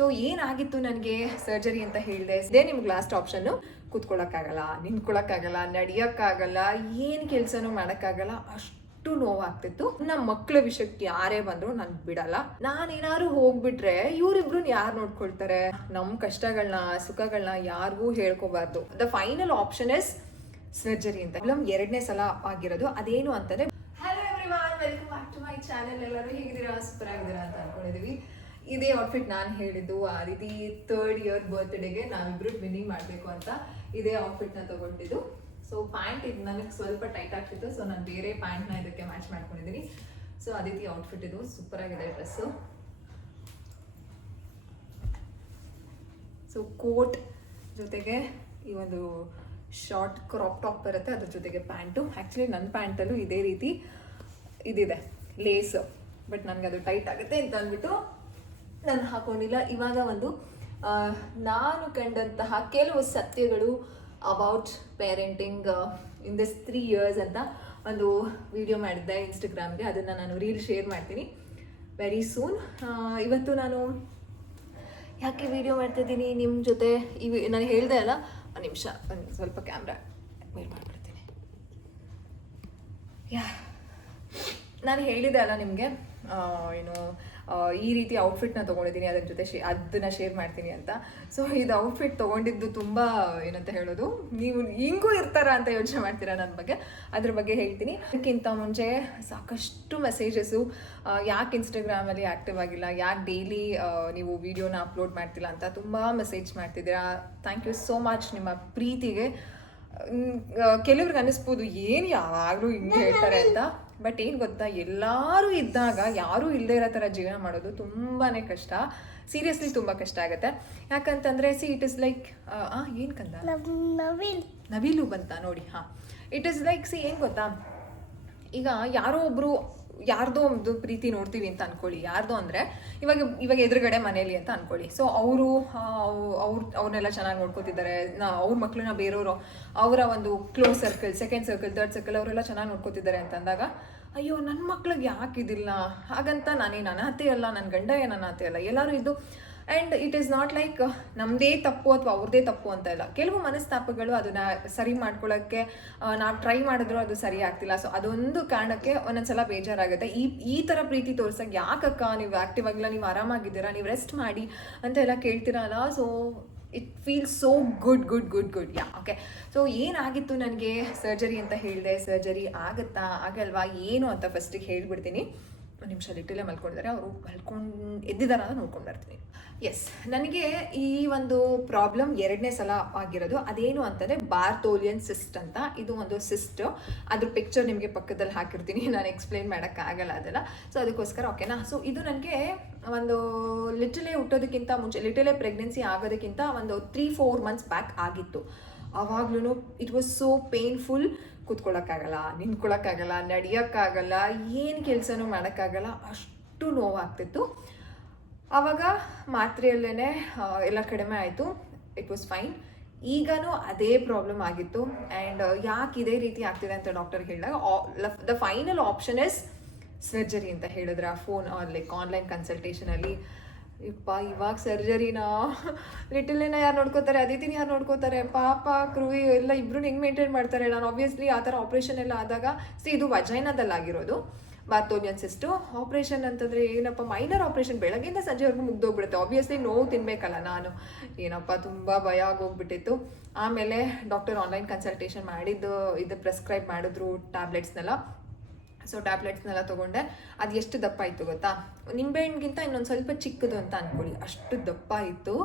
So ಏನಾಗಿತ್ತು ನನಗೆ surgery ಅಂತ ಹೇಳಿದೆ, ಇದೇ ನಿಮ್ಗೆ ಲಾಸ್ಟ್ ಆಪ್ಷನ್ನು. ಕೂತ್ಕೊಳ್ಳೋಕ್ಕಾಗಲ್ಲ, ನಿಂತ್ಕೊಳ್ಳೋಕ್ಕಾಗಲ್ಲ, ನಡೆಯೋಕ್ಕಾಗಲ್ಲ, ಏನು ಕೆಲಸನೂ ಮಾಡೋಕ್ಕಾಗಲ್ಲ, ಅಷ್ಟು ನೋವಾಗ್ತಿತ್ತು. ನಮ್ಮ ಮಕ್ಕಳ ವಿಷಯಕ್ಕೆ ಯಾರೇ ಬಂದ್ರು ನಾನು ಬಿಡಲ್ಲ. ನಾನೇನಾದ್ರು ಹೋಗ್ಬಿಟ್ರೆ ಇವರಿಬ್ರು ಯಾರು ನೋಡ್ಕೊಳ್ತಾರೆ? ನಮ್ಮ ಕಷ್ಟಗಳನ್ನ ಸುಖಗಳನ್ನ ಯಾರಿಗೂ ಹೇಳ್ಕೋಬಾರ್ದು. The final option is surgery ಅಂತ. ಎರಡನೇ ಸಲ ಆಗಿರೋದು. ಅದೇನು ಅಂತಂದ್ರೆ, hello everyone, welcome back to my channel. ಎಲ್ಲರೂ ಹೇಗಿದ್ದೀರಾ? ಸೂಪರ್ ಆಗಿದ್ದೀರಾ ಅಂತ ಅನ್ಕೊಂಡಿದೀವಿ. ಇದೇ ಔಟ್ಫಿಟ್ ನಾನು ಹೇಳಿದ್ದು ಆದಿತಿ 3rd ಇಯರ್ ಬರ್ತ್ಡೇಗೆ ನಾವಿಬ್ರು ವಿನ್ನಿಂಗ್ ಮಾಡಬೇಕು ಅಂತ ಇದೇ ಔಟ್ಫಿಟ್ನ ತಗೊಂಡಿದ್ದು. ಸೊ ಪ್ಯಾಂಟ್ ಇದು ನನಗೆ ಸ್ವಲ್ಪ ಟೈಟ್ ಆಗ್ತಿತ್ತು, ಸೊ ನಾನು ಬೇರೆ ಪ್ಯಾಂಟ್ನ ಇದಕ್ಕೆ ಮ್ಯಾಚ್ ಮಾಡ್ಕೊಂಡಿದ್ದೀನಿ. ಸೊ ಆದಿತಿ ಔಟ್ಫಿಟ್ ಇದು ಸೂಪರ್ ಆಗಿದೆ ಡ್ರೆಸ್ಸು. ಸೊ ಕೋಟ್ ಜೊತೆಗೆ ಈ ಒಂದು ಶಾರ್ಟ್ ಕ್ರಾಪ್ ಟಾಪ್ ಬರುತ್ತೆ, ಅದ್ರ ಜೊತೆಗೆ ಪ್ಯಾಂಟು. ಆ್ಯಕ್ಚುಲಿ ನನ್ನ ಪ್ಯಾಂಟಲ್ಲೂ ಇದೇ ರೀತಿ ಇದಿದೆ ಲೇಸ್, ಬಟ್ ನನಗೆ ಅದು ಟೈಟ್ ಆಗುತ್ತೆ ಅಂತ ಅಂದ್ಬಿಟ್ಟು ನಾನು ಹಾಕೊಂಡಿಲ್ಲ. ಇವಾಗ ಒಂದು ನಾನು ಕಂಡಂತಹ ಕೆಲವು ಸತ್ಯಗಳು about parenting in this 3 years ಅಂತ ಒಂದು ವಿಡಿಯೋ ಮಾಡಿದ್ದೆ ಇನ್ಸ್ಟಾಗ್ರಾಮ್ಗೆ. ಅದನ್ನು ನಾನು ರೀಲ್ ಶೇರ್ ಮಾಡ್ತೀನಿ ವೆರಿ ಸೂನ್. ಇವತ್ತು ನಾನು ಯಾಕೆ ವಿಡಿಯೋ ಮಾಡ್ತಾಯಿದ್ದೀನಿ ನಿಮ್ಮ ಜೊತೆ, ನಾನು ಹೇಳಿದೆ ಅಲ್ಲ, ಒಂದು ನಿಮಿಷ ಒಂದು ಸ್ವಲ್ಪ ಕ್ಯಾಮ್ರಾ ಮೇಲ್ ಮಾಡಿಬಿಡ್ತೀನಿ. ನಾನು ಹೇಳಿದೆ ಅಲ್ಲ ನಿಮಗೆ ಏನು ಈ ರೀತಿ ಔಟ್ಫಿಟ್ನ ತೊಗೊಂಡಿದ್ದೀನಿ, ಅದರ ಜೊತೆ ಅದನ್ನು ಶೇರ್ ಮಾಡ್ತೀನಿ ಅಂತ. ಸೊ ಇದು ಔಟ್ಫಿಟ್ ತೊಗೊಂಡಿದ್ದು ತುಂಬ ಏನಂತ ಹೇಳೋದು, ನೀವು ಹಿಂಗೂ ಇರ್ತಾರ ಅಂತ ಯೋಚನೆ ಮಾಡ್ತೀರಾ ನನ್ನ ಬಗ್ಗೆ, ಅದ್ರ ಬಗ್ಗೆ ಹೇಳ್ತೀನಿ. ಅದಕ್ಕಿಂತ ಮುಂಚೆ ಸಾಕಷ್ಟು ಮೆಸೇಜಸ್ಸು, ಯಾಕೆ ಇನ್ಸ್ಟಾಗ್ರಾಮಲ್ಲಿ ಆ್ಯಕ್ಟಿವ್ ಆಗಿಲ್ಲ, ಯಾಕೆ ಡೈಲಿ ನೀವು ವಿಡಿಯೋನ ಅಪ್ಲೋಡ್ ಮಾಡ್ತಿಲ್ಲ ಅಂತ ತುಂಬ ಮೆಸೇಜ್ ಮಾಡ್ತಿದ್ದೀರಾ. ಥ್ಯಾಂಕ್ ಯು ಸೋ ಮಚ್ ನಿಮ್ಮ ಪ್ರೀತಿಗೆ. ಕೆಲವ್ರಿಗೆ ಅನ್ನಿಸ್ಬೋದು ಏನು ಯಾವಾಗಲೂ ಹಿಂಗೆ ಹೇಳ್ತಾರೆ ಅಂತ, ಬಟ್ ಏನು ಗೊತ್ತಾ, ಎಲ್ಲರೂ ಇದ್ದಾಗ ಯಾರೂ ಇಲ್ಲದೇ ಇರೋ ಥರ ಜೀವನ ಮಾಡೋದು ತುಂಬಾ ಕಷ್ಟ. ಸೀರಿಯಸ್ಲಿ ತುಂಬ ಕಷ್ಟ ಆಗುತ್ತೆ. ಯಾಕಂತಂದರೆ ಇಟ್ ಇಸ್ ಲೈಕ್ ಏನು ಕಂದ ನವಿಲು ಬಂತ ನೋಡಿ. ಇಟ್ ಇಸ್ ಲೈಕ್ ಏನು ಗೊತ್ತಾ, ಈಗ ಯಾರೋ ಒಬ್ಬರು ಯಾರ್ದೋ ಒಂದು ಪ್ರೀತಿ ನೋಡ್ತೀವಿ ಅಂತ ಅನ್ಕೊಳ್ಳಿ. ಯಾರ್ದೋ ಅಂದರೆ ಇವಾಗ ಎದುರುಗಡೆ ಮನೇಲಿ ಅಂತ ಅನ್ಕೊಳ್ಳಿ. ಸೊ ಅವ್ರನ್ನೆಲ್ಲ ಚೆನ್ನಾಗಿ ನೋಡ್ಕೋತಿದ್ದಾರೆ, ಅವ್ರ ಮಕ್ಕಳನ್ನ ಬೇರೆಯವರು ಅವರ ಒಂದು close circle, 2nd circle, 3rd circle ಅವರೆಲ್ಲ ಚೆನ್ನಾಗಿ ನೋಡ್ಕೋತಿದ್ದಾರೆ ಅಂತಂದಾಗ, ಅಯ್ಯೋ ನನ್ನ ಮಕ್ಳಿಗೆ ಯಾಕಿದಿಲ್ಲ ಹಾಗಂತ ನಾನೇನು ಅನಾಥೆ ಅಲ್ಲ, ನನ್ನ ಗಂಡ ಏನು ಅನಾಥೆ ಅಲ್ಲ, ಎಲ್ಲರೂ ಇದು. And it is not like ನಮ್ಮದೇ ತಪ್ಪು ಅಥವಾ ಅವ್ರದ್ದೇ ತಪ್ಪು ಅಂತ ಇಲ್ಲ. ಕೆಲವು ಮನಸ್ತಾಪಗಳು ಅದನ್ನು ಸರಿ ಮಾಡ್ಕೊಳ್ಳೋಕ್ಕೆ ನಾವು ಟ್ರೈ ಮಾಡಿದ್ರು ಅದು ಸರಿ ಆಗ್ತಿಲ್ಲ. ಸೊ ಅದೊಂದು ಕಾರಣಕ್ಕೆ ಒಂದೊಂದ್ಸಲ ಬೇಜಾರಾಗುತ್ತೆ. ಈ ಥರ ಪ್ರೀತಿ ತೋರ್ಸಕ್ಕೆ ಯಾಕಕ್ಕ ನೀವು ಆ್ಯಕ್ಟಿವ್ ಆಗಿಲ್ಲ, ನೀವು ಆರಾಮಾಗಿದ್ದೀರಾ, ನೀವು ರೆಸ್ಟ್ ಮಾಡಿ ಅಂತ ಎಲ್ಲ ಕೇಳ್ತೀರಲ್ಲ. So it feels so good. Okay. So ಏನಾಗಿತ್ತು ನನಗೆ ಸರ್ಜರಿ ಅಂತ ಹೇಳಿದೆ. ಸರ್ಜರಿ ಆಗುತ್ತಾ ಆಗಲ್ವಾ ಏನು ಅಂತ ಫಸ್ಟಿಗೆ ಹೇಳ್ಬಿಡ್ತೀನಿ. ಒಂದು ನಿಮಿಷ ಲಿಟಲೇ ಮಲ್ಕೊಂಡಿದ್ದಾರೆ, ಅವರು ಎದ್ದಿದ್ದಾರ ಅಂತ ನೋಡ್ಕೊಂಡು ಬರ್ತೀನಿ. ಎಸ್, ನನಗೆ ಈ ಒಂದು ಪ್ರಾಬ್ಲಮ್ 2ನೇ ಸಲ ಆಗಿರೋದು. ಅದೇನು ಅಂತಂದರೆ ಬಾರ್ತೋಲಿಯನ್ ಸಿಸ್ಟ್ ಅಂತ. ಇದು ಒಂದು ಸಿಸ್ಟ್, ಅದ್ರ ಪಿಕ್ಚರ್ ನಿಮಗೆ ಪಕ್ಕದಲ್ಲಿ ಹಾಕಿರ್ತೀನಿ, ನಾನು ಎಕ್ಸ್ಪ್ಲೈನ್ ಮಾಡೋಕ್ಕಾಗಲ್ಲ ಅದೆಲ್ಲ. ಸೊ ಅದಕ್ಕೋಸ್ಕರ ಓಕೆನಾ. ಸೊ ಇದು ನನಗೆ ಒಂದು ಲಿಟಲೇ ಹುಟ್ಟೋದಕ್ಕಿಂತ ಮುಂಚೆ, ಲಿಟಲೇ ಪ್ರೆಗ್ನೆನ್ಸಿ ಆಗೋದಕ್ಕಿಂತ ಒಂದು 3-4 months ಬ್ಯಾಕ್ ಆಗಿತ್ತು. ಆವಾಗ್ಲೂ ಇಟ್ ವಾಸ್ ಸೋ ಪೇನ್ಫುಲ್. ಕೂತ್ಕೊಳ್ಳೋಕ್ಕಾಗಲ್ಲ, ನಿಂತ್ಕೊಳ್ಳೋಕ್ಕಾಗಲ್ಲ, ನಡೆಯೋಕ್ಕಾಗಲ್ಲ, ಏನು ಕೆಲಸನೂ ಮಾಡೋಕ್ಕಾಗಲ್ಲ, ಅಷ್ಟು ನೋವಾಗ್ತಿತ್ತು. ಆವಾಗ ಮಾತ್ರೆಯಲ್ಲೇ ಎಲ್ಲ ಕಡಿಮೆ ಆಯಿತು. It was fine. ಈಗನೂ ಅದೇ ಪ್ರಾಬ್ಲಮ್ ಆಗಿತ್ತು. ಆ್ಯಂಡ್ ಯಾಕೆ ಇದೇ ರೀತಿ ಆಗ್ತಿದೆ ಅಂತ ಡಾಕ್ಟರ್ ಹೇಳಿದಾಗ, the final option is surgery ಅಂತ ಹೇಳಿದ್ರೆ ಆ ಫೋನ್ ಲೈಕ್ ಆನ್ಲೈನ್ ಕನ್ಸಲ್ಟೇಷನಲ್ಲಿ. ಇವಾಗ ಸರ್ಜರಿನಾ, ಲಿಟಲ್ನ ಯಾರು ನೋಡ್ಕೋತಾರೆ, ಅದಿತಿನ ಯಾರು ನೋಡ್ಕೋತಾರೆ, ಪಾಪ ಕ್ರೂವಿ ಎಲ್ಲ ಇಬ್ಬರು ಹೆಂಗೆ ಮೇಂಟೈನ್ ಮಾಡ್ತಾರೆ. ನಾನು ಆಬ್ವಿಯಸ್ಲಿ ಆ ಥರ ಆಪ್ರೇಷನ್ ಎಲ್ಲ ಆದಾಗ, ಇದು ವಜೈನಾದಲ್ಲಾಗಿರೋದು ಬಾರ್ತೋಲಿಯನ್ ಸಿಸ್ಟು. ಆಪ್ರೇಷನ್ ಅಂತಂದರೆ ಏನಪ್ಪ, ಮೈನರ್ ಆಪ್ರೇಷನ್, ಬೆಳಗ್ಗೆಯಿಂದ ಸಂಜೆವರೆಗೂ ಮುಗ್ದೋಗ್ಬಿಡುತ್ತೆ. ಆಬ್ವಿಯಸ್ಲಿ ನೋವು ತಿನ್ಬೇಕಲ್ಲ. ನಾನು ಏನಪ್ಪ ತುಂಬ ಭಯ ಆಗೋಗ್ಬಿಟ್ಟಿತ್ತು. ಆಮೇಲೆ ಡಾಕ್ಟರ್ ಆನ್ಲೈನ್ ಕನ್ಸಲ್ಟೇಷನ್ ಮಾಡಿದ್ದು ಇದು ಪ್ರಿಸ್ಕ್ರೈಬ್ ಮಾಡಿದ್ರು ಟ್ಯಾಬ್ಲೆಟ್ಸ್ನೆಲ್ಲ. ಸೊ ಟ್ಯಾಬ್ಲೆಟ್ಸ್ನೆಲ್ಲ ತೊಗೊಂಡೆ. ಅದು ಎಷ್ಟು ದಪ್ಪ ಇತ್ತು ಗೊತ್ತಾ, ನಿಂಬೆಹಣ್ಣಿಗಿಂತ ಇನ್ನೊಂದು ಸ್ವಲ್ಪ ಚಿಕ್ಕದು ಅಂತ ಅಂದ್ಕೊಳ್ಳಿ, ಅಷ್ಟು ದಪ್ಪ ಇತ್ತು.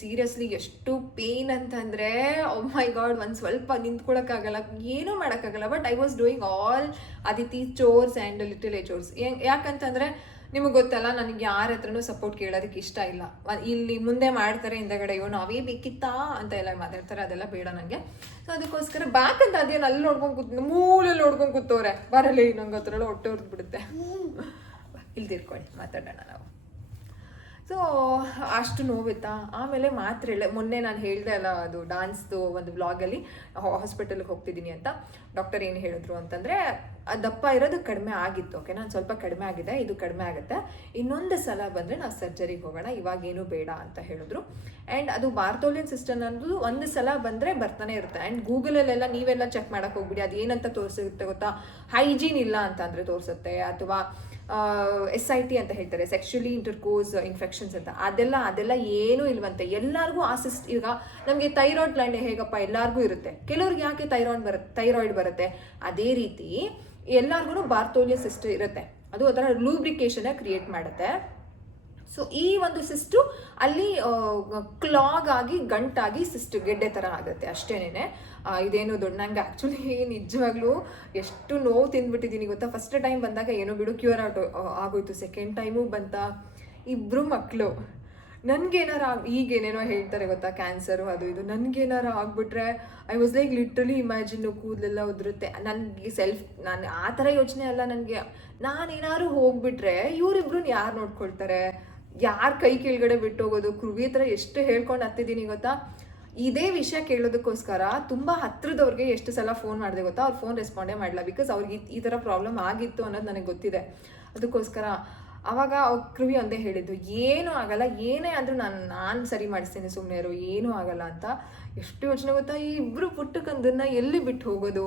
ಸೀರಿಯಸ್ಲಿ ಎಷ್ಟು ಪೇನ್ ಅಂತಂದರೆ, ಓ ಮೈ ಗಾಡ್, ಒಂದು ಸ್ವಲ್ಪ ನಿಂತ್ಕೊಳ್ಳೋಕ್ಕಾಗಲ್ಲ, ಏನೂ ಮಾಡೋಕ್ಕಾಗಲ್ಲ. But I was doing all Aditi chores and little chores. ಯಾಕಂತಂದರೆ ನಿಮಗೆ ಗೊತ್ತಲ್ಲ, ನನಗೆ ಯಾರ ಹತ್ರನೂ ಸಪೋರ್ಟ್ ಕೇಳೋದಕ್ಕೆ ಇಷ್ಟ ಇಲ್ಲ. ಇಲ್ಲಿ ಮುಂದೆ ಮಾಡ್ತಾರೆ, ಹಿಂದೆಗಡೆ ಅಯ್ಯೋ ನಾವೇ ಬೇಕಿತ್ತಾ ಅಂತ ಎಲ್ಲ ಮಾತಾಡ್ತಾರೆ, ಅದೆಲ್ಲ ಬೇಡ ನನಗೆ. ಸೊ ಅದಕ್ಕೋಸ್ಕರ ಬ್ಯಾಕ್ ಅಂತ ಅದೇನು ಅಲ್ಲಿ ನೋಡ್ಕೊಂಡು ಮೂಲೆಯಲ್ಲಿ ನೋಡ್ಕೊಂಡು ಕೂತವ್ರೆ, ಬರಲಿ ನಂಗೆ ಹತ್ರ ಹೊಟ್ಟೆ ಹೊಡೆದು ಬಿಡುತ್ತೆ. ಇಲ್ಲಿ ತಿರ್ಕೊಳ್ಳಿ, ಮಾತಾಡೋಣ ನಾವು. ಸೊ ಅಷ್ಟು ನೋವಿತ್ತಾ. ಆಮೇಲೆ ಮಾತ್ರೆ ಮೊನ್ನೆ ನಾನು ಹೇಳಿದೆ ಅಲ್ಲ, ಅದು ಡಾನ್ಸ್ದು ಒಂದು ವ್ಲಾಗಲ್ಲಿ ಹಾಸ್ಪಿಟಲ್ಗೆ ಹೋಗ್ತಿದ್ದೀನಿ ಅಂತ. ಡಾಕ್ಟರ್ ಏನು ಹೇಳಿದ್ರು ಅಂತಂದರೆ, ದಪ್ಪ ಇರೋದು ಕಡಿಮೆ ಆಗಿತ್ತು. ಓಕೆ, ನಾನು ಸ್ವಲ್ಪ ಕಡಿಮೆ ಆಗಿದೆ, ಇದು ಕಡಿಮೆ ಆಗುತ್ತೆ, ಇನ್ನೊಂದು ಸಲ ಬಂದರೆ ನಾವು ಸರ್ಜರಿಗೆ ಹೋಗೋಣ, ಇವಾಗೇನು ಬೇಡ ಅಂತ ಹೇಳಿದ್ರು. ಆ್ಯಂಡ್ ಅದು ಬಾರ್ತೋಲಿಯನ್ ಸಿಸ್ಟಮ್ ಅನ್ನೋದು ಒಂದು ಸಲ ಬಂದರೆ ಬರ್ತಾನೆ ಇರುತ್ತೆ. ಆ್ಯಂಡ್ ಗೂಗಲಲ್ಲೆಲ್ಲ ನೀವೆಲ್ಲ ಚೆಕ್ ಮಾಡೋಕ್ಕೆ ಹೋಗ್ಬಿಡಿ, ಅದು ಏನಂತ ತೋರಿಸುತ್ತೆ ಗೊತ್ತಾ, ಹೈಜೀನ್ ಇಲ್ಲ ಅಂತ ಅಂದರೆ ತೋರಿಸುತ್ತೆ, ಅಥವಾ SIT ಅಂತ ಹೇಳ್ತಾರೆ, ಸೆಕ್ಷುಲಿ ಇಂಟರ್ಕೋರ್ಸ್ ಇನ್ಫೆಕ್ಷನ್ಸ್ ಅಂತ, ಅದೆಲ್ಲ ಏನೂ ಇಲ್ವಂತೆ. ಎಲ್ಲರಿಗೂ ಈಗ ನಮಗೆ ಥೈರಾಯ್ಡ್ ಗ್ಲ್ಯಾಂಡ್ ಹೇಗಪ್ಪ ಎಲ್ಲರಿಗೂ ಇರುತ್ತೆ, ಕೆಲವ್ರಿಗೆ ಯಾಕೆ ಥೈರಾಯ್ಡ್ ಬರುತ್ತೆ, ಅದೇ ರೀತಿ ಎಲ್ಲರಿಗೂ ಬಾರ್ತೋಲಿಯನ್ ಸಿಸ್ಟ್ ಇರುತ್ತೆ. ಅದು ಅದರ ಲೂಬ್ರಿಕೇಶನ್ ಕ್ರಿಯೇಟ್ ಮಾಡುತ್ತೆ. ಸೊ ಈ ಒಂದು ಸಿಸ್ಟು ಅಲ್ಲಿ ಕ್ಲಾಗ್ ಆಗಿ ಗಂಟಾಗಿ ಸಿಸ್ಟ್ ಗೆಡ್ಡೆ ಥರ ಆಗುತ್ತೆ ಅಷ್ಟೇನೆ. ಇದೇನು ದೊಡ್ಡ, ನಂಗೆ ಆ್ಯಕ್ಚುಲಿ ನಿಜವಾಗ್ಲೂ ಎಷ್ಟು ನೋವು ತಿಂದ್ಬಿಟ್ಟಿದ್ದೀನಿ ಗೊತ್ತಾ. ಫಸ್ಟ್ ಟೈಮ್ ಬಂದಾಗ ಏನೋ ಬಿಡು ಕ್ಯೂರ್ ಆಗೋಯ್ತು, ಸೆಕೆಂಡ್ ಟೈಮು ಬಂತ, ಇಬ್ಬರು ಮಕ್ಕಳು. ನನಗೇನಾರ ಈಗೇನೇನೋ ಹೇಳ್ತಾರೆ ಗೊತ್ತಾ, ಕ್ಯಾನ್ಸರು ಅದು ಇದು, ನನಗೇನಾರ ಆಗಿಬಿಟ್ರೆ I was like literally imagine ಕೂದಲೆಲ್ಲ ಉದುರುತ್ತೆ. ನನಗೆ ನಾನು ಆ ಥರ ಯೋಚನೆ ಅಲ್ಲ ನನಗೆ, ನಾನೇನಾದ್ರು ಹೋಗ್ಬಿಟ್ರೆ ಇವರಿಬ್ರು ಯಾರು ನೋಡ್ಕೊಳ್ತಾರೆ, ಯಾರು ಕೈ ಕೆಳಗಡೆ ಬಿಟ್ಟು ಹೋಗೋದು, ಕೃವಿ ಥರ ಎಷ್ಟು ಹೇಳ್ಕೊಂಡು ಹತ್ತಿದ್ದೀನಿ ಗೊತ್ತಾ. ಇದೇ ವಿಷಯ ಕೇಳೋದಕ್ಕೋಸ್ಕರ ತುಂಬ ಹತ್ರದವ್ರಿಗೆ ಎಷ್ಟು ಸಲ ಫೋನ್ ಮಾಡಿದೆ ಗೊತ್ತಾ, ಅವ್ರು ಫೋನ್ ರೆಸ್ಪಾಂಡೇ ಮಾಡಲ್ಲ. ಬಿಕಾಸ್ ಅವ್ರಿಗೆ ಈ ಥರ ಪ್ರಾಬ್ಲಮ್ ಆಗಿತ್ತು ಅನ್ನೋದು ನನಗೆ ಗೊತ್ತಿದೆ. ಅದಕ್ಕೋಸ್ಕರ ಆವಾಗ ಕೃವಿ ಒಂದೇ ಹೇಳಿದ್ದು, ಏನೂ ಆಗಲ್ಲ, ಏನೇ ಆದರೂ ನಾನು ಸರಿ ಮಾಡಿಸ್ತೀನಿ, ಸುಮ್ಮನೆ ಇರು, ಏನೂ ಆಗಲ್ಲ ಅಂತ. ಎಷ್ಟು ಯೋಚನೆ ಗೊತ್ತಾ, ಈ ಇಬ್ಬರು ಪುಟ್ಟಕ್ಕಂದನ್ನ ಎಲ್ಲಿ ಬಿಟ್ಟು ಹೋಗೋದು.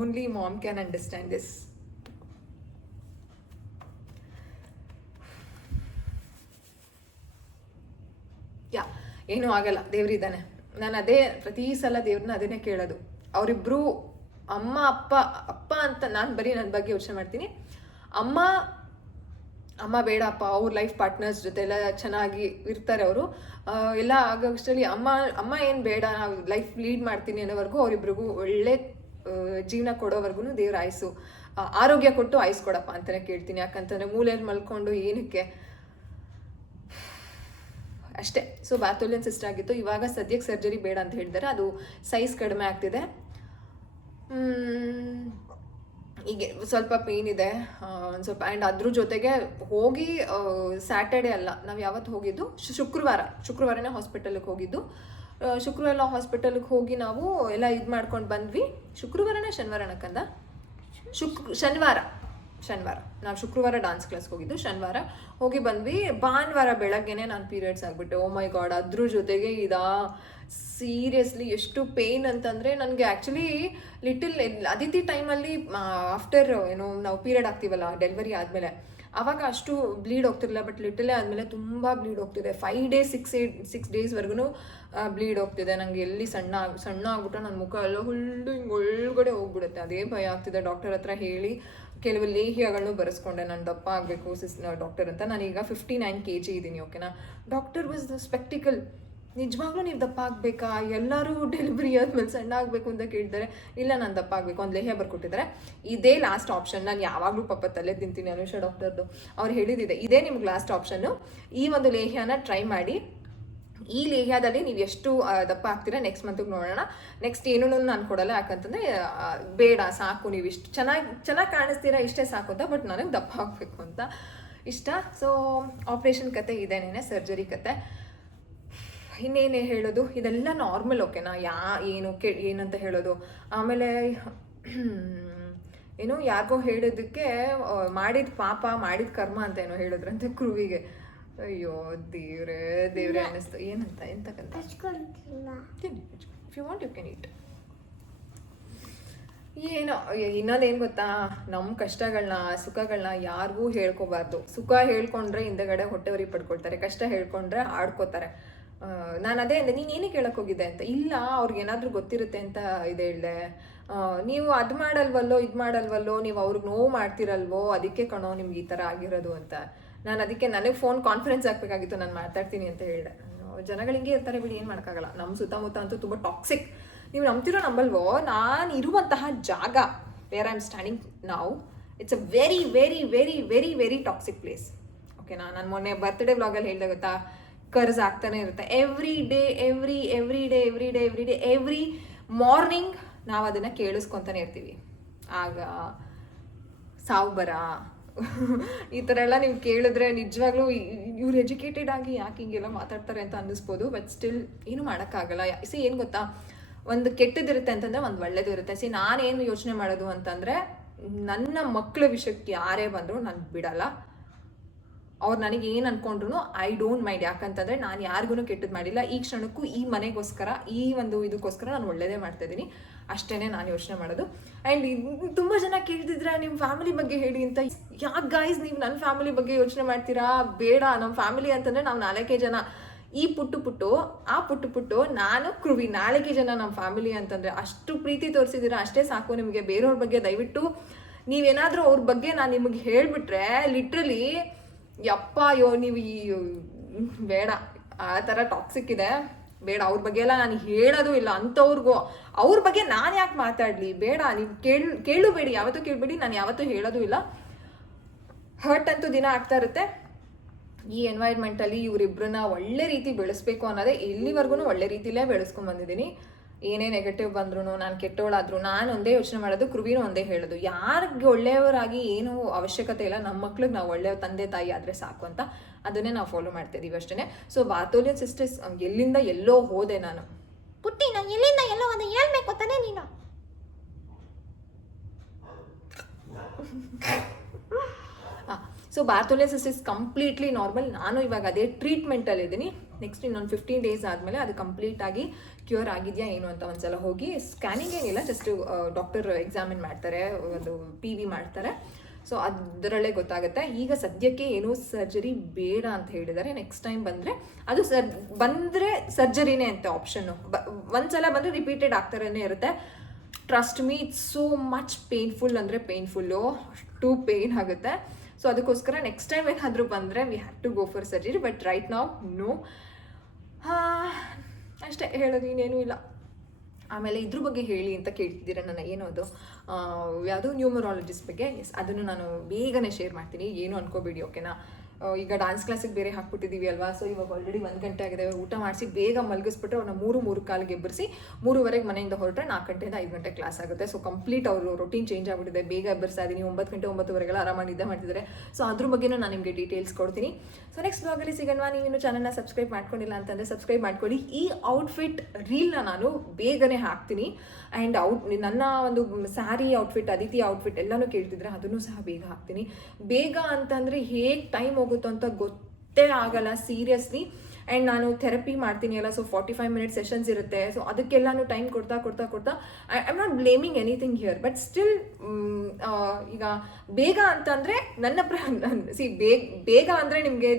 Only mom can understand this. ಏನೂ ಆಗಲ್ಲ, ದೇವ್ರಿದ್ದಾನೆ. ನಾನು ಅದೇ ಪ್ರತಿ ಸಲ ದೇವ್ರನ್ನ ಅದನ್ನೇ ಕೇಳೋದು. ಅವರಿಬ್ಬರು ಅಮ್ಮ ಅಪ್ಪ ಅಂತ ನಾನು ಬರೀ ನನ್ನ ಬಗ್ಗೆ ಯೋಚನೆ ಮಾಡ್ತೀನಿ. ಅಮ್ಮ ಬೇಡಪ್ಪ, ಅವ್ರ ಲೈಫ್ ಪಾರ್ಟ್ನರ್ಸ್ ಜೊತೆ ಎಲ್ಲ ಚೆನ್ನಾಗಿ ಇರ್ತಾರೆ ಅವರು ಎಲ್ಲ. ಆಗೋಷ್ಟರಲ್ಲಿ ಅಮ್ಮ ಏನು ಬೇಡ, ನಾವು ಲೈಫ್ ಲೀಡ್ ಮಾಡ್ತೀನಿ ಅನ್ನೋವರೆಗೂ ಅವರಿಬ್ರಿಗೂ ಒಳ್ಳೆ ಜೀವನ ಕೊಡೋವರೆಗೂ ದೇವ್ರ ಆಯಸ್ಸು ಆರೋಗ್ಯ ಕೊಟ್ಟು ಆಯಸ್ಕೊಡಪ್ಪ ಅಂತಲೇ ಕೇಳ್ತೀನಿ. ಯಾಕಂತಂದರೆ ಮೂಲೆಯಲ್ಲಿ ಮಲ್ಕೊಂಡು ಏನಕ್ಕೆ ಅಷ್ಟೇ. ಸೊ ಬಾರ್ತೋಲಿಯನ್ ಸಿಸ್ಟ್ ಆಗಿತ್ತು, ಇವಾಗ ಸದ್ಯಕ್ಕೆ ಸರ್ಜರಿ ಬೇಡ ಅಂತ ಹೇಳಿದ್ದಾರೆ. ಅದು ಸೈಜ್ ಕಡಿಮೆ ಆಗ್ತಿದೆ, ಈಗ ಸ್ವಲ್ಪ ಪೇನ್ ಇದೆ ಒಂದು ಸ್ವಲ್ಪ. ಆ್ಯಂಡ್ ಅದ್ರ ಜೊತೆಗೆ ಹೋಗಿ ಸ್ಯಾಟರ್ಡೆ ಅಲ್ಲ, ನಾವು ಯಾವತ್ತು ಹೋಗಿದ್ದು, ಶುಕ್ರವಾರನೇ ಹಾಸ್ಪಿಟಲ್ಗೆ ಹೋಗಿದ್ದು. ಶುಕ್ರವಾರ ಹಾಸ್ಪಿಟಲ್ಗೆ ಹೋಗಿ ನಾವು ಎಲ್ಲ ಇದು ಮಾಡ್ಕೊಂಡು ಬಂದ್ವಿ. ಶನಿವಾರ ನಾವು ಶುಕ್ರವಾರ ಡಾನ್ಸ್ ಕ್ಲಾಸ್ಗೆ ಹೋಗಿದ್ದು, ಶನಿವಾರ ಹೋಗಿ ಬಂದ್ವಿ. ಭಾನುವಾರ ಬೆಳಗ್ಗೆನೆ ನಾನು ಪೀರಿಯಡ್ಸ್ ಆಗಿಬಿಟ್ಟೆ. ಓ ಮೈ ಗಾಡ್, ಅದ್ರ ಜೊತೆಗೆ ಸೀರಿಯಸ್ಲಿ ಎಷ್ಟು ಪೇಯ್ನ್ ಅಂತಂದರೆ ನನಗೆ ಆ್ಯಕ್ಚುಲಿ ಅದಿತಿ ಟೈಮಲ್ಲಿ ಆಫ್ಟರ್ ನಾವು ಪೀರಿಯಡ್ ಆಗ್ತೀವಲ್ಲ ಡೆಲಿವರಿ ಆದಮೇಲೆ, ಆವಾಗ ಅಷ್ಟು ಬ್ಲೀಡ್ ಹೋಗ್ತಿರಲಿಲ್ಲ. ಬಟ್ ಲಿಟಲೇ ಆದಮೇಲೆ ತುಂಬ ಬ್ಲೀಡ್ ಹೋಗ್ತಿದೆ. 5 days 6 daysವರೆಗೂ ಬ್ಲೀಡ್ ಹೋಗ್ತಿದೆ. ನನಗೆ ಎಲ್ಲಿ ಸಣ್ಣ ಆಗ್ಬಿಟ್ಟು ನನ್ನ ಮುಖ ಎಲ್ಲ ಹುಲ್ಲು ಹಿಂಗೆ ಒಳಗಡೆ ಹೋಗ್ಬಿಡುತ್ತೆ. ಅದೇ ಭಯ ಆಗ್ತಿದೆ. ಡಾಕ್ಟರ್ ಹತ್ರ ಹೇಳಿ ಕೆಲವು ಲೇಹ್ಯಗಳನ್ನು ಬರೆಸ್ಕೊಂಡೆ, ನಾನು ದಪ್ಪ ಆಗಬೇಕು ಡಾಕ್ಟರ್ ಅಂತ. ನಾನೀಗ 59 kg ಇದ್ದೀನಿ. ಓಕೆನಾ. ಡಾಕ್ಟರ್ ವಾಸ್ ದ ಸ್ಪೆಕ್ಟಿಕಲ್, ನಿಜವಾಗ್ಲೂ ನೀವು ದಪ್ಪ ಆಗಬೇಕಾ, ಎಲ್ಲರೂ ಡೆಲಿವರಿ ಆದ್ಮೇಲೆ ಸಣ್ಣ ಆಗಬೇಕು ಅಂತ ಕೇಳ್ತಾರೆ. ಇಲ್ಲ, ನಾನು ದಪ್ಪ ಆಗಬೇಕು, ಒಂದು ಲೇಹ್ಯ ಬರ್ಕೊಟ್ಟಿದ್ದಾರೆ, ಇದೇ ಲಾಸ್ಟ್ ಆಪ್ಷನ್. ನಾನು ಯಾವಾಗಲೂ ಪಾಪ ತಲೆ ತಿಂತೀನಿ ಅನುಷಾ ಡಾಕ್ಟರ್ದು. ಅವ್ರು ಹೇಳಿದ್ದಿದೆ, ಇದೇ ನಿಮ್ಗೆ ಲಾಸ್ಟ್ ಆಪ್ಷನ್ನು, ಈ ಒಂದು ಲೇಹ್ಯನ ಟ್ರೈ ಮಾಡಿ. ಈ ಲೇಹ್ಯದಲ್ಲಿ ನೀವು ಎಷ್ಟು ದಪ್ಪ ಆಗ್ತೀರಾ ನೆಕ್ಸ್ಟ್ ಮಂತ್ಗೆ ನೋಡೋಣ, ನೆಕ್ಸ್ಟ್ ಏನೂ ನಾನು ಕೊಡಲ್ಲ, ಯಾಕಂತಂದರೆ ಬೇಡ, ಸಾಕು, ನೀವು ಇಷ್ಟು ಚೆನ್ನಾಗಿ ಕಾಣಿಸ್ತೀರಾ, ಇಷ್ಟೇ ಸಾಕು ಅಂತ. ಬಟ್ ನನಗೆ ದಪ್ಪ ಆಗಬೇಕು ಅಂತ ಇಷ್ಟ. ಸೊ ಆಪ್ರೇಷನ್ ಕತೆ ಇದೇನೇನೆ, ಸರ್ಜರಿ ಕತೆ. ಇನ್ನೇನೇ ಹೇಳೋದು, ಇದೆಲ್ಲ ನಾರ್ಮಲ್. ಓಕೆನಾ. ಏನಂತ ಹೇಳೋದು. ಆಮೇಲೆ ಏನೋ ಯಾರಿಗೋ ಹೇಳೋದಕ್ಕೆ ಮಾಡಿದ ಪಾಪ ಮಾಡಿದ ಕರ್ಮ ಅಂತ ಏನೋ ಹೇಳಿದ್ರಂತೆ ಕೃವಿಗೆ. ಅಯ್ಯೋ ದೇವ್ರೆ ಅನ್ನಿಸ್ತು. ಏನಂತ ಎಂತಕ್ಕಂತ if you want you can eat. ಏನೋ ಇನ್ನೊಂದೇನು ಗೊತ್ತಾ, ನಮ್ಮ ಕಷ್ಟಗಳನ್ನ ಸುಖಗಳನ್ನ ಯಾರಿಗೂ ಹೇಳ್ಕೊಬಾರ್ದು. ಸುಖ ಹೇಳ್ಕೊಂಡ್ರೆ ಹಿಂದೆಗಡೆ ಹೊಟ್ಟೆವರಿ ಪಡ್ಕೊಳ್ತಾರೆ, ಕಷ್ಟ ಹೇಳ್ಕೊಂಡ್ರೆ ಆಡ್ಕೋತಾರೆ. ನಾನು ಅದೇ ಅಂದೆ, ನೀನು ಏನಕ್ಕೆ ಹೇಳಕ್ಕೆ ಹೋಗಿದ್ದೆ ಅಂತ. ಇಲ್ಲ, ಅವ್ರಿಗೇನಾದರೂ ಗೊತ್ತಿರುತ್ತೆ ಅಂತ ಇದೆ ಹೇಳಿದೆ. ನೀವು ಅದು ಮಾಡಲ್ವಲ್ಲೋ, ಇದು ಮಾಡಲ್ವಲ್ಲೋ, ನೀವು ಅವ್ರಿಗೆ ನೋವು ಮಾಡ್ತಿರಲ್ವೋ, ಅದಕ್ಕೆ ಕಣೋ ನಿಮ್ಗೆ ಈ ಥರ ಆಗಿರೋದು ಅಂತ. ನಾನು ಅದಕ್ಕೆ ನನಗೆ ಫೋನ್ ಕಾನ್ಫರೆನ್ಸ್ ಹಾಕಬೇಕಾಗಿತ್ತು, ನಾನು ಮಾತಾಡ್ತೀನಿ ಅಂತ ಹೇಳಿದೆ. ಜನಗಳು ಹಿಂಗೆ ಇರ್ತಾರೆ ಬಿಡಿ, ಏನು ಮಾಡೋಕ್ಕಾಗಲ್ಲ. ನಮ್ಮ ಸುತ್ತಮುತ್ತ ಅಂತೂ ತುಂಬ ಟಾಕ್ಸಿಕ್. ನೀವು ನಂಬ್ತಿರೋ ನಂಬಲ್ವೋ, ನಾನು ಇರುವಂತಹ ಜಾಗ where I am standing now, it's a very very very very very toxic place. ಓಕೆನಾ. ನಾನು ಮೊನ್ನೆ ಬರ್ತ್ಡೇ ವ್ಲಾಗಲ್ಲಿ ಹೇಳಿದೆ ಗೊತ್ತಾ, ಕರ್ಸ್ ಆಗ್ತಾನೆ ಇರುತ್ತೆ. ಎವ್ರಿ ಮಾರ್ನಿಂಗ್ ನಾವು ಅದನ್ನು ಕೇಳಿಸ್ಕೊತಾನೆ ಇರ್ತೀವಿ. ಆಗ ಸಾವು ಬರ, ಈ ಥರ ಎಲ್ಲ ನೀವು ಕೇಳಿದ್ರೆ ನಿಜವಾಗ್ಲೂ ಇವ್ರು ಎಜುಕೇಟೆಡ್ ಆಗಿ ಯಾಕೆ ಹಿಂಗೆಲ್ಲ ಮಾತಾಡ್ತಾರೆ ಅಂತ ಅನ್ನಿಸ್ಬೋದು. ಬಟ್ ಸ್ಟಿಲ್ ಏನು ಮಾಡೋಕ್ಕಾಗಲ್ಲ. ಏನು ಗೊತ್ತಾ, ಒಂದು ಕೆಟ್ಟದಿರುತ್ತೆ ಅಂತಂದರೆ ಒಂದು ಒಳ್ಳೇದು ಇರುತ್ತೆ. ನಾನೇನು ಯೋಚನೆ ಮಾಡೋದು ಅಂತಂದರೆ, ನನ್ನ ಮಕ್ಕಳ ವಿಷಯಕ್ಕೆ ಯಾರೇ ಬಂದರೂ ನಾನು ಬಿಡಲ್ಲ. ಅವ್ರು ನನಗೆ ಏನು ಅಂದ್ಕೊಂಡ್ರು ಐ ಡೋಂಟ್ ಮೈಂಡ್. ಯಾಕಂತಂದರೆ ನಾನು ಯಾರಿಗೂ ಕೆಟ್ಟದ್ದು ಮಾಡಿಲ್ಲ. ಈ ಕ್ಷಣಕ್ಕೂ ಈ ಮನೆಗೋಸ್ಕರ, ಈ ಒಂದು ಇದಕ್ಕೋಸ್ಕರ ನಾನು ಒಳ್ಳೇದೇ ಮಾಡ್ತಾಯಿದ್ದೀನಿ. ಅಷ್ಟೇ ನಾನು ಯೋಚನೆ ಮಾಡೋದು. ಆ್ಯಂಡ್ ತುಂಬ ಜನ ಕೇಳ್ತಿದ್ರೆ ನಿಮ್ಮ ಫ್ಯಾಮಿಲಿ ಬಗ್ಗೆ ಹೇಳಿ ಅಂತ. ಯಾಕೆ ಗಾಯ್ಸ್ ನೀವು ನನ್ನ ಫ್ಯಾಮಿಲಿ ಬಗ್ಗೆ ಯೋಚನೆ ಮಾಡ್ತೀರಾ? ಬೇಡ. ನಮ್ಮ ಫ್ಯಾಮಿಲಿ ಅಂತಂದರೆ ನಾವು 4 ಜನ. ಈ ಪುಟ್ಟು ಆ ಪುಟ್ಟು ನಾನು ಕೃವಿ 4 ಜನ ನಮ್ಮ ಫ್ಯಾಮಿಲಿ ಅಂತಂದರೆ. ಅಷ್ಟು ಪ್ರೀತಿ ತೋರಿಸಿದ್ದೀರಾ, ಅಷ್ಟೇ ಸಾಕು ನಿಮಗೆ. ಬೇರೆಯವ್ರ ಬಗ್ಗೆ ದಯವಿಟ್ಟು ನೀವೇನಾದರೂ ಅವ್ರ ಬಗ್ಗೆ ನಾನು ನಿಮಗೆ ಹೇಳಿಬಿಟ್ರೆ ಲಿಟ್ರಲಿ ಯಪ್ಪ ನೀವು ಬೇಡ, ಆ ಥರ ಟಾಕ್ಸಿಕ್ ಇದೆ, ಬೇಡ. ಅವ್ರ ಬಗ್ಗೆ ಎಲ್ಲ ನಾನು ಹೇಳೋದು ಇಲ್ಲ. ಅಂಥವ್ರಿಗೂ ಅವ್ರ ಬಗ್ಗೆ ನಾನು ಯಾಕೆ ಮಾತಾಡಲಿ? ಬೇಡ, ನೀವು ಕೇಳಬೇಡಿ, ಯಾವತ್ತೂ ಕೇಳಬೇಡಿ. ನಾನು ಯಾವತ್ತೂ ಹೇಳೋದು ಇಲ್ಲ. ಹರ್ಟ್ ಅಂತೂ ದಿನ ಆಗ್ತಾ ಇರುತ್ತೆ. ಈ ಎನ್ವೈರ್ಮೆಂಟಲ್ಲಿ ಇವರಿಬ್ಬರನ್ನ ಒಳ್ಳೆ ರೀತಿ ಬೆಳೆಸ್ಬೇಕು ಅನ್ನೋದೇ ಇಲ್ಲಿವರೆಗೂ ಒಳ್ಳೆ ರೀತಿಲೇ ಬೆಳೆಸ್ಕೊಂಡು ಬಂದಿದ್ದೀನಿ. ಏನೇ ನೆಗೆಟಿವ್ ಬಂದ್ರೂ, ನಾನು ಕೆಟ್ಟವಳಾದರೂ ನಾನು ಒಂದೇ ಯೋಚನೆ ಮಾಡೋದು, ಕೃವಿನೂ ಒಂದೇ ಹೇಳೋದು, ಯಾರಿಗೆ ಒಳ್ಳೆಯವರಾಗಿ ಏನೂ ಅವಶ್ಯಕತೆ ಇಲ್ಲ. ನಮ್ಮ ಮಕ್ಳಿಗೆ ನಾವು ಒಳ್ಳೆಯ ತಂದೆ ತಾಯಿ ಆದರೆ ಸಾಕು ಅಂತ ಅದನ್ನೇ ನಾವು ಫಾಲೋ ಮಾಡ್ತಿದ್ದೀವಿ ಅಷ್ಟೇ. ಸೊ ಬಾರ್ತೋಲಿಯನ್ ಸಿಸ್ಟರ್ಸ್ ಎಲ್ಲಿಂದ ಎಲ್ಲೋ ಹೋದೆ ನಾನು. ಪುಟ್ಟಿ, ನಾನು ಎಲ್ಲಿಂದ ಎಲ್ಲೋ ಒಂದು ಹೇಳ್ಬೇಕು ತಾನೇ ನೀನು. So Bartholin's is completely normal. ನಾನು ಇವಾಗ ಅದೇ ಟ್ರೀಟ್ಮೆಂಟಲ್ಲಿದ್ದೀನಿ. ನೆಕ್ಸ್ಟ್ ಇನ್ನೊಂದು 15 ಡೇಸ್ ಆದಮೇಲೆ ಅದು ಕಂಪ್ಲೀಟಾಗಿ ಕ್ಯೂರ್ ಆಗಿದೆಯಾ ಏನು ಅಂತ ಒಂದ್ಸಲ ಹೋಗಿ, ಸ್ಕ್ಯಾನಿಂಗ್ ಏನಿಲ್ಲ, ಜಸ್ಟ್ ಡಾಕ್ಟರ್ ಎಕ್ಸಾಮಿನ್ ಮಾಡ್ತಾರೆ, ಒಂದು PV ಮಾಡ್ತಾರೆ. ಸೊ ಅದರಲ್ಲೇ ಗೊತ್ತಾಗುತ್ತೆ. ಈಗ ಸದ್ಯಕ್ಕೆ ಏನೂ ಸರ್ಜರಿ ಬೇಡ ಅಂತ ಹೇಳಿದ್ದಾರೆ. ನೆಕ್ಸ್ಟ್ ಟೈಮ್ ಬಂದರೆ ಅದು ಬಂದರೆ ಸರ್ಜರಿನೇ ಅಂತ ಆಪ್ಷನ್ನು. ಒಂದ್ಸಲ ಬಂದರೆ ರಿಪೀಟೆಡ್ ಆಗ್ತಾರೇ ಇರುತ್ತೆ. Trust me, it's so much painful, ಅಂದರೆ ಪೇನ್ಫುಲ್ಲು, ಅಷ್ಟು ಪೇನ್ ಆಗುತ್ತೆ. ಸೊ ಅದಕ್ಕೋಸ್ಕರ ನೆಕ್ಸ್ಟ್ ಟೈಮ್ ಏನಾದರೂ ಬಂದರೆ we have to go for surgery. But right ನಾವು ನೋ. ಅಷ್ಟೇ ಹೇಳೋದು, ಇನ್ನೇನೂ ಇಲ್ಲ. ಆಮೇಲೆ ಇದ್ರ ಬಗ್ಗೆ ಹೇಳಿ ಅಂತ ಕೇಳ್ತಿದ್ದೀರ ನನ್ನ. ಏನದು ಯಾವುದು ನ್ಯೂಮರಾಲಜಿಸ್ಟ್ ಬಗ್ಗೆ. ಎಸ್, ಅದನ್ನು ನಾನು ಬೇಗನೆ ಶೇರ್ ಮಾಡ್ತೀನಿ, ಏನು ಅನ್ಕೋಬೇಡಿ, ಓಕೆನಾ. ಈಗ ಡ್ಯಾನ್ಸ್ ಕ್ಲಾಸಿಗೆ ಬೇರೆ ಹಾಕ್ಬಿಟ್ಟಿದ್ದೀವಿ ಅಲ್ವಾ. ಸೊ ಇವಾಗ ಆಲ್ರೆಡಿ 1 ಗಂಟೆ ಆಗಿದೆ. ಊಟ ಮಾಡಿಸಿ ಬೇಗ ಮಲಗಿಸ್ಬಿಟ್ಟು ಅವ್ರನ್ನ 3 ಕಾಲಿಗೆ ಎಬ್ಬರಿಸಿ 3:30 ಮನೆಯಿಂದ ಹೊರಟ್ರೆ 4 ಗಂಟೆಯಿಂದ 5 ಗಂಟೆ ಕ್ಲಾಸ್ ಆಗುತ್ತೆ. ಸೊ ಕಂಪ್ಲೀಟ್ ಅವರು ರೊಟೀನ್ ಚೇಂಜ್ ಆಗಿಬಿಟ್ಟಿದೆ. ಬೇಗ ಎಬ್ಬರಿಸ್ತಾ ಇದ್ದೀನಿ. 9 ಗಂಟೆ 9:30 ಆರಾಮಾಗಿ ನಿದ್ದೆ ಮಾಡ್ತಿದ್ದಾರೆ. ಸೊ ಅದ್ರ ಬಗ್ಗೆನೂ ನಾನು ನಿಮಗೆ ಡೀಟೇಲ್ಸ್ ಕೊಡ್ತೀನಿ. ಸೊ ನೆಕ್ಸ್ಟ್ ಬ್ಲಾಗಲ್ಲಿ ಸಿಗೋಣ. ನೀವಿನ್ನು ಚಾನಲ್ನ ಸಬ್ಸ್ಕ್ರೈಬ್ ಮಾಡ್ಕೊಂಡಿಲ್ಲ ಅಂತಂದರೆ ಸಬ್ಸ್ಕ್ರೈಬ್ ಮಾಡ್ಕೊಳ್ಳಿ. ಈ ಔಟ್ಫಿಟ್ ರೀಲ್ನ ನಾನು ಬೇಗನೆ ಹಾಕ್ತೀನಿ. ಆ್ಯಂಡ್ ನನ್ನ ಒಂದು ಸ್ಯಾರಿ ಔಟ್ಫಿಟ್, ಅದಿತಿ ಔಟ್ಫಿಟ್ ಎಲ್ಲನೂ ಕೇಳ್ತಿದ್ರೆ ಅದನ್ನು ಸಹ ಬೇಗ ಹಾಕ್ತೀನಿ. ಬೇಗ ಅಂತಂದರೆ ಹೇಗೆ ಟೈಮ್ ಹೋಗುತ್ತೋ ಅಂತ ಗೊತ್ತೇ ಆಗಲ್ಲ, ಸೀರಿಯಸ್ಲಿ. ಆ್ಯಂಡ್ ನಾನು ಥೆರಪಿ ಮಾಡ್ತೀನಿ ಅಲ್ಲ, ಸೊ 45 ಮಿನಿಟ್ಸ್ ಸೆಷನ್ಸ್ ಇರುತ್ತೆ. ಸೊ ಅದಕ್ಕೆಲ್ಲನೂ ಟೈಮ್ ಕೊಡ್ತಾ I am not blaming anything here. But still ಈಗ ಬೇಗ ಅಂತಂದರೆ ಬೇಗ ಅಂದರೆ ನಿಮಗೆ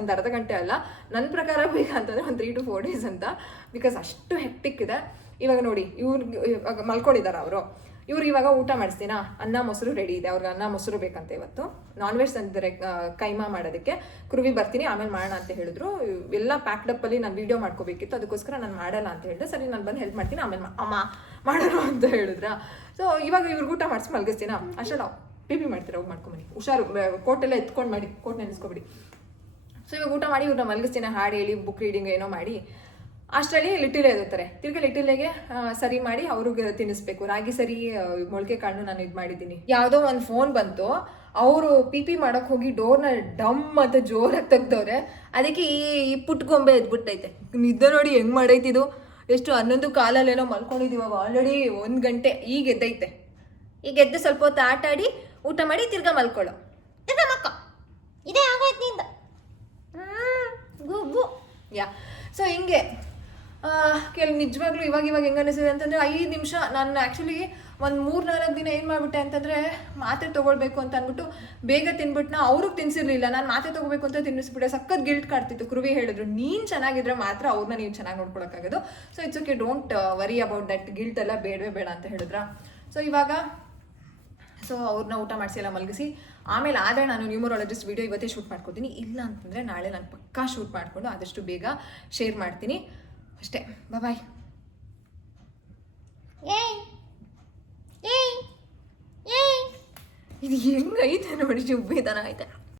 ಒಂದು ಅರ್ಧ ಗಂಟೆ ಅಲ್ಲ, ನನ್ನ ಪ್ರಕಾರ ಬೇಗ ಅಂತಂದರೆ ಒಂದು 3 to 4 days ಅಂತ. ಬಿಕಾಸ್ ಅಷ್ಟು ಹೆಕ್ಟಿಕ್ ಇದೆ. ಇವಾಗ ನೋಡಿ, ಇವಾಗ ಮಲ್ಕೊಂಡಿದ್ದಾರೆ ಅವರು. ಇವ್ರು ಇವಾಗ ಊಟ ಮಾಡಿಸ್ತೀನಾ, ಅನ್ನ ಮೊಸರು ರೆಡಿ ಇದೆ. ಅವ್ರಿಗೆ ಅನ್ನ ಮೊಸರು ಬೇಕಂತ ಇವತ್ತು. ನಾನ್ ವೆಜ್ ತಂದಿದ್ದಾರೆ ಕೈಮಾ ಮಾಡೋದಕ್ಕೆ. ಕೃವಿ ಬರ್ತೀನಿ ಆಮೇಲೆ ಮಾಡೋಣ ಅಂತ ಹೇಳಿದ್ರು. ಎಲ್ಲ ಪ್ಯಾಕ್ಡಪ್ಪಲ್ಲಿ ನಾನು ವೀಡಿಯೋ ಮಾಡ್ಕೋಬೇಕಿತ್ತು, ಅದಕ್ಕೋಸ್ಕರ ನಾನು ಮಾಡಲ್ಲ ಅಂತ ಹೇಳಿದೆ. ಸರಿ, ನಾನು ಬಂದು ಹೆಲ್ಪ್ ಮಾಡ್ತೀನಿ, ಆಮೇಲೆ ಅಮ್ಮ ಮಾಡೋಣ ಅಂತ ಹೇಳಿದ್ರ. ಸೊ ಇವಾಗ ಇವ್ರಿಗೆ ಊಟ ಮಾಡಿಸಿ ಮಲಗಿಸ್ತೀನಾ, ಅಷ್ಟೇ ನಾವು PP ಮಾಡ್ತೀರಾ, ಹೋಗಿ ಮಾಡ್ಕೊಂಬನ್ನಿ. ಹುಷಾರು, ಕೋಟೆಲ್ಲ ಎತ್ಕೊಂಡು ಮಾಡಿ, ಕೋಟ್ ನೆನೆಸ್ಕೊಬಿಡಿ. ಸೊ ಇವಾಗ ಊಟ ಮಾಡಿ ಇವ್ರನ್ನ ಮಲಗಿಸ್ತೀನಿ, ಹಾಡು ಹೇಳಿ, ಬುಕ್ ರೀಡಿಂಗ್ ಏನೋ ಮಾಡಿ. ಅಷ್ಟರಲ್ಲಿ ಲಿಟಿಲೇ ಎದುತ್ತಾರೆ. ತಿರ್ಗಿ ಲಿಟಿಲೆಗೆ ಸರಿ ಮಾಡಿ ಅವ್ರಿಗೆ ತಿನ್ನಿಸ್ಬೇಕು. ರಾಗಿ ಸರಿ, ಮೊಳಕೆ ಕಾಳನ್ನು ನಾನು ಇದು ಮಾಡಿದ್ದೀನಿ. ಯಾವುದೋ ಒಂದು ಫೋನ್ ಬಂತು, ಅವರು PP ಮಾಡೋಕ್ಕೆ ಹೋಗಿ ಡೋರ್ನ ಡಮ್ ಅಂತ ಜೋರಾಗಿ ತೆಗ್ದವ್ರೆ. ಅದಕ್ಕೆ ಈ ಪುಟ್ಗೊಂಬೆ ಎದ್ಬಿಟ್ಟೈತೆ. ನಿದ್ದೆ ನೋಡಿ ಹೆಂಗೆ ಮಾಡೈತಿದು. ಎಷ್ಟು 11 ಕಾಲಲ್ಲೇನೋ ಮಲ್ಕೊಂಡಿದ್ದೀವಿ ಆಲ್ರೆಡಿ 1 ಗಂಟೆ. ಈಗ ಎದ್ದೈತೆ. ಈಗ ಎದ್ದು ಸ್ವಲ್ಪ ಹೊತ್ತು ಆಟ ಆಡಿ ಊಟ ಮಾಡಿ ತಿರ್ಗಾ ಮಲ್ಕೊಳ್ಳೋ. ಇದೇ ಆಗೋಯ್ತು ನಿಂದ. ಗುಬ್ಬು ಸೊ ಹಿಂಗೆ ನಿಜವಾಗ್ಲೂ ಇವಾಗ ಹೆಂಗೆ ಅನಿಸಿದೆ ಅಂತಂದರೆ, 5 ನಿಮಿಷ ನಾನು ಆ್ಯಕ್ಚುಲಿ ಒಂದು 3-4 ದಿನ ಏನು ಮಾಡಿಬಿಟ್ಟೆ ಅಂತಂದರೆ, ಮಾತ್ರೆ ತೊಗೊಳ್ಬೇಕು ಅಂತ ಅಂದ್ಬಿಟ್ಟು ಬೇಗ ತಿನ್ಬಿಟ್ಟು ಅವ್ರಿಗೆ ತಿನ್ಸಿರ್ಲಿಲ್ಲ. ನಾನು ಮಾತ್ರೆ ತೊಗೋಬೇಕು ಅಂತ ತಿನ್ನಿಸ್ಬಿಟ್ಟೆ. ಸಖತ್ ಗಿಲ್ಟ್ ಕಾಡ್ತಿತ್ತು. ಕೃವಿ ಹೇಳಿದ್ರು, ನೀನು ಚೆನ್ನಾಗಿದ್ರೆ ಮಾತ್ರ ಅವ್ರನ್ನ ನೀವು ಚೆನ್ನಾಗಿ ನೋಡ್ಕೊಳಕ್ಕಾಗೋದು. So it's okay, don't worry about that, guilt ಎಲ್ಲ ಬೇಡವೇ ಬೇಡ ಅಂತ ಹೇಳಿದ್ರ. ಸೊ ಇವಾಗ ಅವ್ರನ್ನ ಊಟ ಮಾಡಿಸಿ ಎಲ್ಲ ಮಲಗಿಸಿ ಆಮೇಲೆ ಆದರೆ ನಾನು ನ್ಯೂಮರಾಲಜಿಸ್ಟ್ ವಿಡಿಯೋ ಇವತ್ತೇ ಶೂಟ್ ಮಾಡ್ಕೊತೀನಿ. ಇಲ್ಲ ಅಂತಂದರೆ ನಾಳೆ ನಾನು ಪಕ್ಕಾ ಶೂಟ್ ಮಾಡಿಕೊಂಡು ಆದಷ್ಟು ಬೇಗ ಶೇರ್ ಮಾಡ್ತೀನಿ. ಅಷ್ಟೇ, ಬಾಯ್. ಇದು ಹೆಂಗೈತೆ ನೋಡಿ, ಜುಬ್ಬಿದನ ಐತೆ.